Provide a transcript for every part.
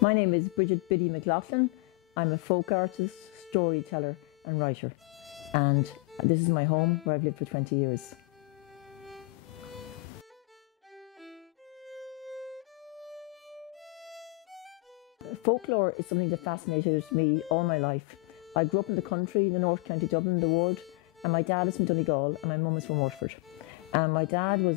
My name is Biddy McLaughlin. I'm a folk artist, storyteller and writer, and this is my home where I've lived for 20 years. Folklore is something that fascinated me all my life. I grew up in the country, in the North County Dublin, the ward, and my dad is from Donegal and my mum is from Waterford. And my dad was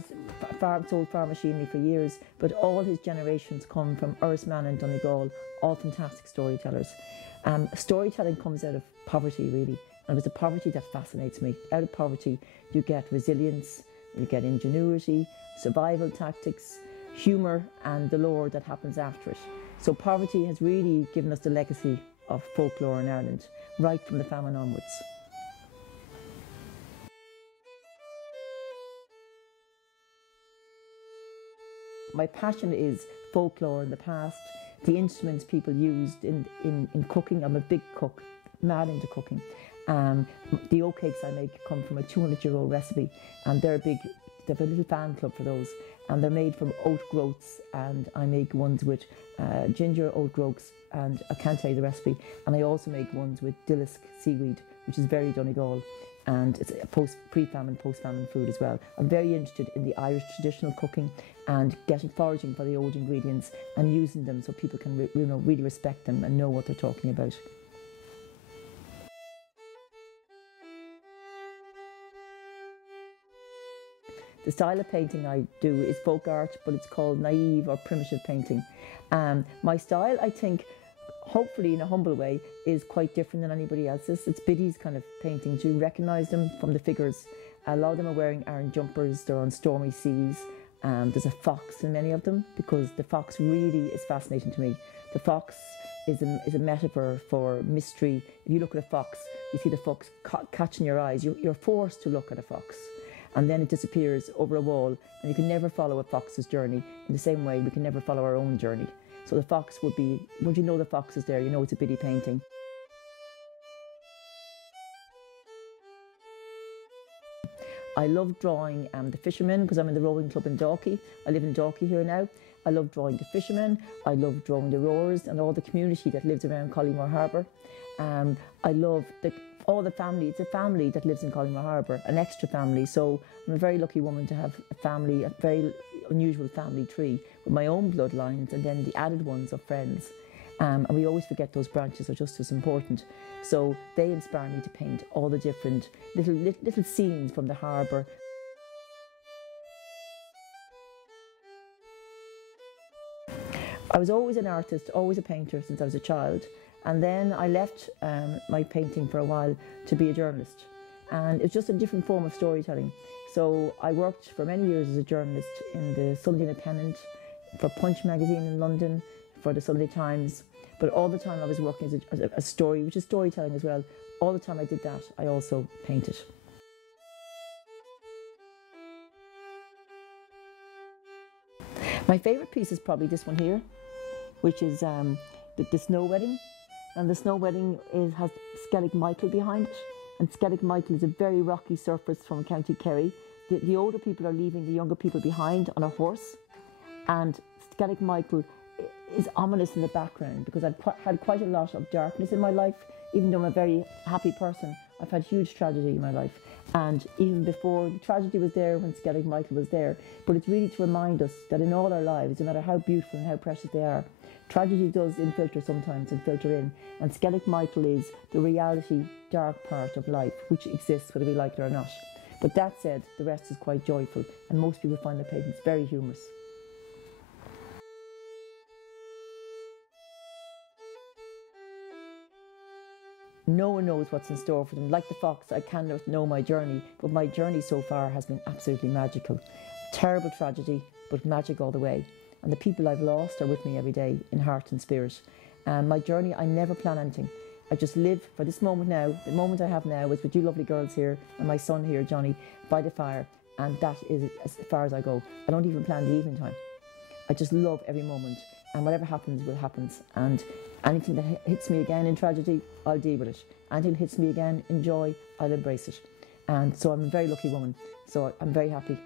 sold farm machinery for years, but all his generations come from Ursman and Donegal, all fantastic storytellers. Storytelling comes out of poverty, really, and it's the poverty that fascinates me. Out of poverty, you get resilience, you get ingenuity, survival tactics, humour, and the lore that happens after it. So poverty has really given us the legacy of folklore in Ireland, right from the famine onwards. My passion is folklore in the past, the instruments people used in cooking. I'm a big cook, mad into cooking. The oat cakes I make come from a 200-year-old recipe, and they have a little fan club for those, and they're made from oat groats, and I make ones with ginger oat groats, and I can't tell you the recipe. And I also make ones with dillisk seaweed, which is very Donegal, and it's a pre-famine, post-famine food as well. I'm very interested in the Irish traditional cooking and foraging for the old ingredients and using them so people can really respect them and know what they're talking about. The style of painting I do is folk art, but it's called naive or primitive painting. My style, I think, hopefully in a humble way, is quite different than anybody else's. It's Biddy's kind of paintings. You recognise them from the figures. A lot of them are wearing iron jumpers, they're on stormy seas. There's a fox in many of them, because the fox really is fascinating to me. The fox is a metaphor for mystery. If you look at a fox, you see the fox catching your eyes. You're forced to look at a fox, and then it disappears over a wall, and you can never follow a fox's journey. In the same way, we can never follow our own journey. So the fox would be, once you know the fox is there, you know it's a Biddy painting. I love drawing the fishermen, because I'm in the rowing club in Dalkey. I live in Dalkey here now. I love drawing the fishermen. I love drawing the rowers and all the community that lives around Collymore Harbour. I love all the family. It's a family that lives in Collymore Harbour, an extra family. So I'm a very lucky woman to have a family, a very unusual family tree with my own bloodlines and then the added ones of friends. And we always forget those branches are just as important. So they inspire me to paint all the different little scenes from the harbour. I was always an artist, always a painter since I was a child. And then I left my painting for a while to be a journalist. And it's just a different form of storytelling. So I worked for many years as a journalist in the Sunday Independent, for Punch magazine in London, for the Sunday Times. But all the time I was working as a story, which is storytelling as well. All the time I did that, I also painted. My favourite piece is probably this one here, which is the Snow Wedding. And the Snow Wedding has Skellig Michael behind it. And Skellig Michael is a very rocky surface from County Kerry. The older people are leaving the younger people behind on a horse. And Skellig Michael is ominous in the background, because I've had quite a lot of darkness in my life. Even though I'm a very happy person, I've had huge tragedy in my life. And even before, the tragedy was there when Skellig Michael was there. But it's really to remind us that in all our lives, no matter how beautiful and how precious they are, tragedy does infiltrate sometimes and filter in. And Skellig Michael is the reality, dark part of life, which exists whether we like it or not. But that said, the rest is quite joyful, and most people find the paintings very humorous. No one knows what's in store for them. Like the fox, I cannot know my journey, but my journey so far has been absolutely magical. Terrible tragedy, but magic all the way. And the people I've lost are with me every day, in heart and spirit. My journey, I never plan anything. I just live for this moment now. The moment I have now is with you lovely girls here, and my son here, Johnny, by the fire. And that is as far as I go. I don't even plan the evening time. I just love every moment. And whatever happens will happen. And anything that hits me again in tragedy, I'll deal with it. Anything that hits me again in joy, I'll embrace it. And so I'm a very lucky woman. So I'm very happy.